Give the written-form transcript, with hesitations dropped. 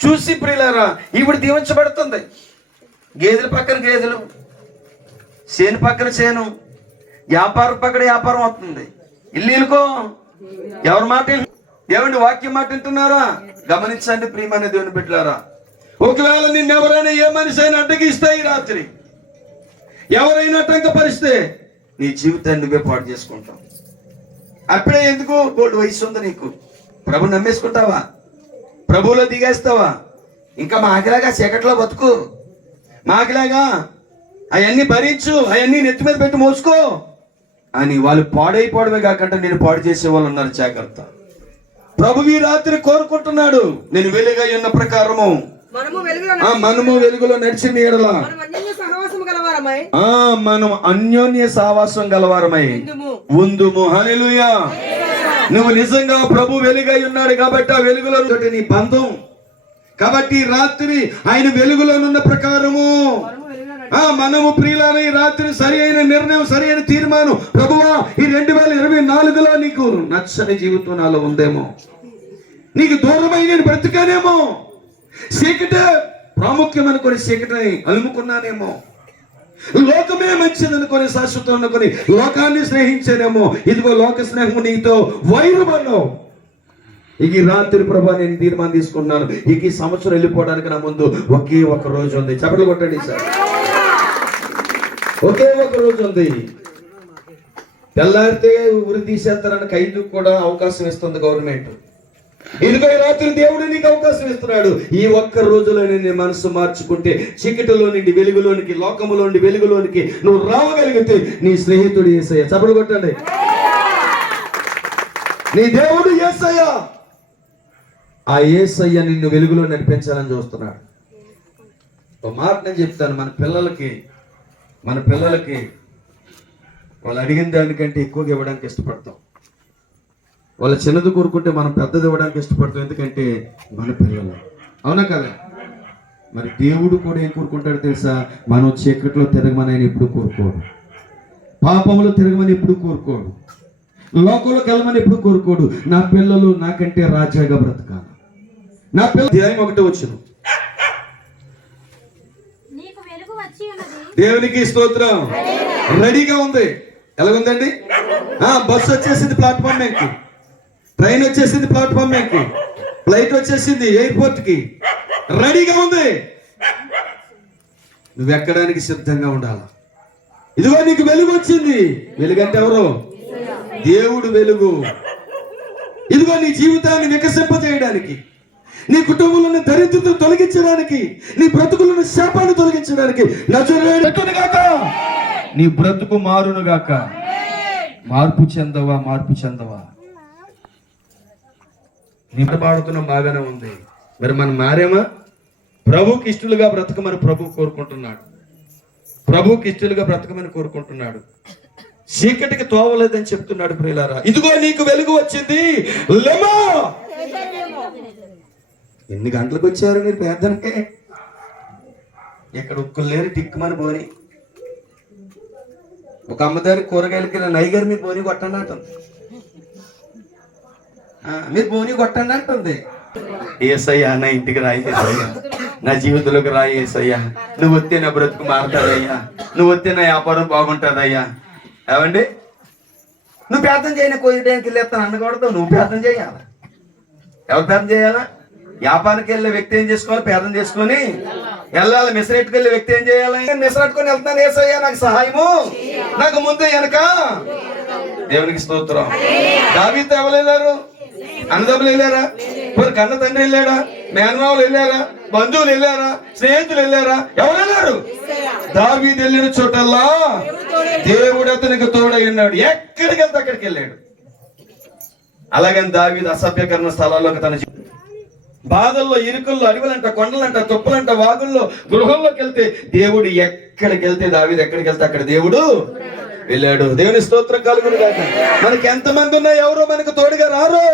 చూసి ప్రియులారా ఇప్పుడు దీవించబడుతుంది. గేదెల పక్కన గేదెలు, చేను పక్కన చేను, వ్యాపారం పక్కన వ్యాపారం అవుతుంది. ఇల్లుకో ఎవరి మాట దేవుని వాక్యం మాట వింటున్నారా? గమనించండి ప్రియమైన దేవుని బిడ్డలారా. ఒకవేళ నిన్ను ఎవరైనా ఏ మనిషి అయినా అడ్డగిస్తే ఈ రాత్రి ఎవరైనా అటంకపరిస్తే నీ జీవితాన్ని నువ్వే పాడు చేసుకుంటావు. అప్పుడే ఎందుకు? గోల్డ్ వయసు ఉంది నీకు. ప్రభు నమ్మేసుకుంటావా? ప్రభువులో దిగేస్తావా? ఇంకా మాకిలాగా చీకట్లో బతుకు, మాకిలాగా అవన్నీ భరించు, అవన్నీ నెత్తి మీద పెట్టి మోసుకో అని వాళ్ళు పాడైపోవడమే కాకుండా నేను పాడు చేసే వాళ్ళు ఉన్నారు. జాగ్రత్త. ప్రభు ఈ రాత్రి కోరుకుంటున్నాడు, నేను వెలుగై ఉన్న ప్రకారము మనము వెలుగులో నడిచిన ఎడల మనం అన్యోన్య సహవాసం గలవారమై ఉందుము. హల్లెలూయా. నువ్వు నిజంగా ప్రభు వెలుగై ఉన్నాడు కాబట్టి ఆ వెలుగులో నీ బంధం. కాబట్టి రాత్రి ఆయన వెలుగులోనున్న ప్రకారము మనము ప్రియులారా ఈ రాత్రి సరి అయిన నిర్ణయం, సరి అయిన తీర్మానం, ప్రభువా ఈ 2024లో నీకు నచ్చని జీవితం నాలో ఉందేమో, నీకు దూరమై నేను బ్రతికానేమో, చీకటే ప్రాముఖ్యం అనుకొని చీకటిని అలుముకున్నానేమో, లోకమే మంచిది అనుకొని శాశ్వతం అనుకొని లోకాన్ని స్నేహించానేమో, ఇదిగో లోక స్నేహము నీతో వైరమన్నావు. ఇక ఈ రాత్రి ప్రభా నేను తీర్మానం తీసుకున్నాను, ఇక ఈ సంవత్సరం వెళ్ళిపోవడానికి నా ముందు ఒకే ఒక రోజు ఉంది. చప్పట్లు కొట్టండి సార్. ఒకే ఒక రోజు ఉంది. తెల్లారితే ఉరి తీసేస్తారని ఖైదుకు కూడా అవకాశం ఇస్తుంది గవర్నమెంట్. ఇదిగో ఈ రాత్రి దేవుడు నీకు అవకాశం ఇస్తున్నాడు. ఈ ఒక్క రోజులో నీ మనసు మార్చుకుంటే చీకటిలో నుండి వెలుగులోనికి, లోకములో నుండి వెలుగులోనికి నువ్వు రావగలిగితే నీ స్నేహితుడు యేసయ్య. చప్పట్లు కొట్టండి. నీ దేవుడు యేసయ్య. ఆ యేసయ్య నిన్ను వెలుగులో నడిపించాలని చూస్తున్నాడు. ఒక మాట నేను చెప్తాను, మన పిల్లలకి వాళ్ళు అడిగిన దానికంటే ఎక్కువగా ఇవ్వడానికి ఇష్టపడతాం. వాళ్ళ చిన్నది కోరుకుంటే మనం పెద్దది ఇవ్వడానికి ఇష్టపడతాం, ఎందుకంటే మన పిల్లలు. అవునా కదా? మరి దేవుడు కూడా ఏం కోరుకుంటాడు తెలుసా? మనం చీకట్లో తిరగమని ఆయన ఎప్పుడు కోరుకోడు, పాపములు తిరగమని ఎప్పుడు కోరుకోడు, లోకంలోకి వెళ్ళమని ఎప్పుడు కోరుకోడు. నా పిల్లలు నాకంటే రాజాగా బ్రతకాలి. నా పిల్లలు అధ్యాయం 1 వచ్చును. దేవునికి స్తోత్రం. రెడీగా ఉంది. ఎలాగుందండి? బస్సు వచ్చేసింది ప్లాట్ఫామ్ ఎక్కి, ట్రైన్ వచ్చేసింది ప్లాట్ఫామ్ ఎక్కి, ఫ్లైట్ వచ్చేసింది ఎయిర్పోర్ట్ కి, రెడీగా ఉంది. నువ్వు ఎక్కడానికి సిద్ధంగా ఉండాలి. ఇదిగో నీకు వెలుగు వచ్చింది. వెలుగంటే ఎవరు? దేవుడు వెలుగు. ఇదిగో నీ జీవితాన్ని వికసింపజేయడానికి, నీ కుటుంబంలోని దరిద్రతను తొలగించడానికి, నీ బ్రతుకులను శాపాన్ని తొలగించడానికి నజరేయుడు గాక. నీ బ్రతుకు మారును గాక. మార్పు చెందవా? నీ పాడుతున్న బాగానే ఉంది. మరి మనం మారేమా? ప్రభుకి ఇష్టలుగా బ్రతకమని ప్రభు కోరుకుంటున్నాడు. ప్రభుకి ఇష్టలుగా బ్రతకమని కోరుకుంటున్నాడు. చీకటికి తోవలేదని చెప్తున్నాడు. ప్రియులారా, ఇదిగో నీకు వెలుగు వచ్చింది, లెమో. ఎన్ని గంటలకు వచ్చారు మీరు పేదనికే? ఎక్కడ ఉక్కులు లేరు, టిక్కుమని పోని. ఒక అమ్మదారి కూరగాయలకి నైగర్ మీరు బోని కొట్టండి అంటుంది. మీరు బోని కొట్టండి అంటుంది. ఏసయ్యా నా ఇంటికి రాయేసయ్యా, నా జీవితంలోకి రాయేసయ్యా, నువ్వు వస్తే నా బ్రతుకు మారుతాదయ్యా, నువ్వు వస్తే నా వ్యాపారం బాగుంటుందయ్యా. ఏమండి? నువ్వు ప్రార్థన చేయని కోయడానికి వెళ్ళేస్తాను అనకూడదు. నువ్వు ప్రార్థన చేయాలా? ఎవరు ప్రార్థన చేయాలా? వ్యాపారానికి వెళ్ళే వ్యక్తి ఏం చేసుకోవాలి? ప్రార్థన చేసుకొని వెళ్ళాలి. మిసరెట్టుకు వెళ్ళే వ్యక్తి ఏం చేయాలి? మిసరెట్టుకొని వెళ్తున్నాను, యేసయ్యా నాకు సహాయము, నాకు ముందు వెనక. దేవునికి స్తోత్రం. దావీదు ఎవరు వెళ్ళారు? అన్నదమ్ములు వెళ్ళారా? కన్న తండ్రి వెళ్ళాడా? మేనమావులు వెళ్ళారా? బంధువులు వెళ్ళారా? స్నేహితులు వెళ్ళారా? ఎవరు వెళ్ళారు? దావీదు వెళ్ళిన చోటల్లా దేవుడు అతనికి తోడై ఉన్నాడు. ఎక్కడికి వెళ్తే అక్కడికి వెళ్ళాడు. అలాగని దావీదు అసభ్యకరణ స్థలాల్లోకి తన బాధల్లో, ఇరుకుల్లో, అడవులంట, కొండలంట, తుప్పలంట, వాగుల్లో, గృహంలోకి వెళ్తే దేవుడు ఎక్కడికి వెళ్తే దావీదు ఎక్కడికి వెళ్తే అక్కడ దేవుడు వెళ్ళాడు. దేవుని స్తోత్రం కలుగును గాక. మనకి ఎంతమంది ఉన్నా ఎవరో మనకు తోడుగా రారు.